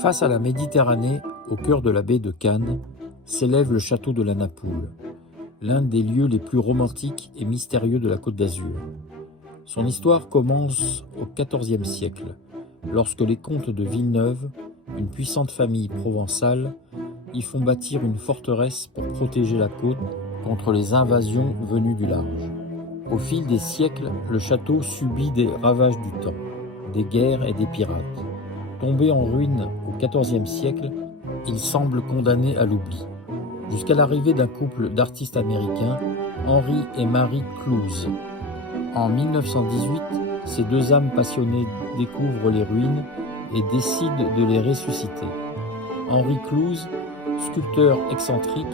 Face à la Méditerranée, au cœur de la baie de Cannes, s'élève le château de la Napoule, l'un des lieux les plus romantiques et mystérieux de la Côte d'Azur. Son histoire commence au XIVe siècle, lorsque les comtes de Villeneuve, une puissante famille provençale, y font bâtir une forteresse pour protéger la côte contre les invasions venues du large. Au fil des siècles, le château subit des ravages du temps, des guerres et des pirates. Tombé en ruine au XIVe siècle, il semble condamné à l'oubli, jusqu'à l'arrivée d'un couple d'artistes américains, Henry et Mary Clouse. En 1918, ces deux âmes passionnées découvrent les ruines et décident de les ressusciter. Henry Clouse, sculpteur excentrique,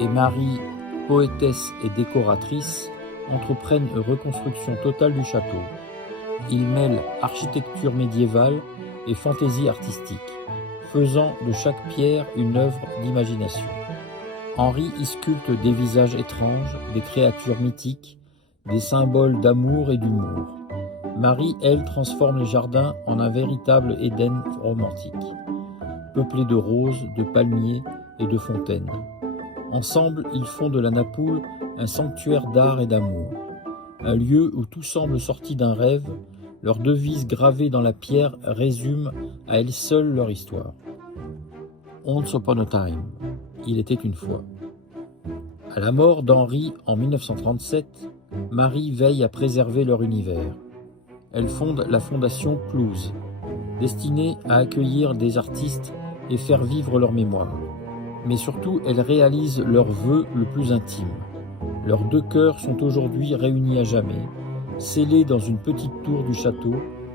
et Mary, poétesse et décoratrice, entreprennent une reconstruction totale du château. Ils mêlent architecture médiévale et fantaisie artistique, faisant de chaque pierre une œuvre d'imagination. Henry y sculpte des visages étranges, des créatures mythiques, des symboles d'amour et d'humour. Mary, elle, transforme les jardins en un véritable Éden romantique, peuplé de roses, de palmiers et de fontaines. Ensemble, ils font de la Napoule un sanctuaire d'art et d'amour, un lieu où tout semble sorti d'un rêve. Leur devise gravée dans la pierre résume à elle seule leur histoire. Once upon a time, il était une fois. À la mort d'Henry en 1937, Mary veille à préserver leur univers. Elle fonde la fondation Clouse, destinée à accueillir des artistes et faire vivre leur mémoire. Mais surtout, elle réalise leur vœu le plus intime. Leurs deux cœurs sont aujourd'hui réunis à jamais, scellés dans une petite tour du château,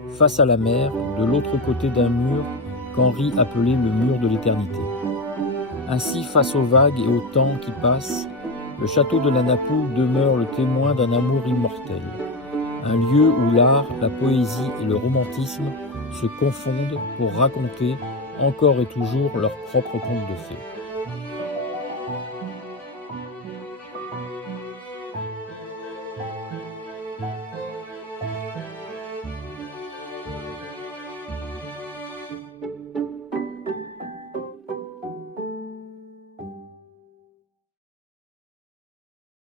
face à la mer, de l'autre côté d'un mur qu'Henry appelait le mur de l'éternité. Ainsi, face aux vagues et au temps qui passe, le château de la Napoule demeure le témoin d'un amour immortel, un lieu où l'art, la poésie et le romantisme se confondent pour raconter encore et toujours leur propre conte de fées.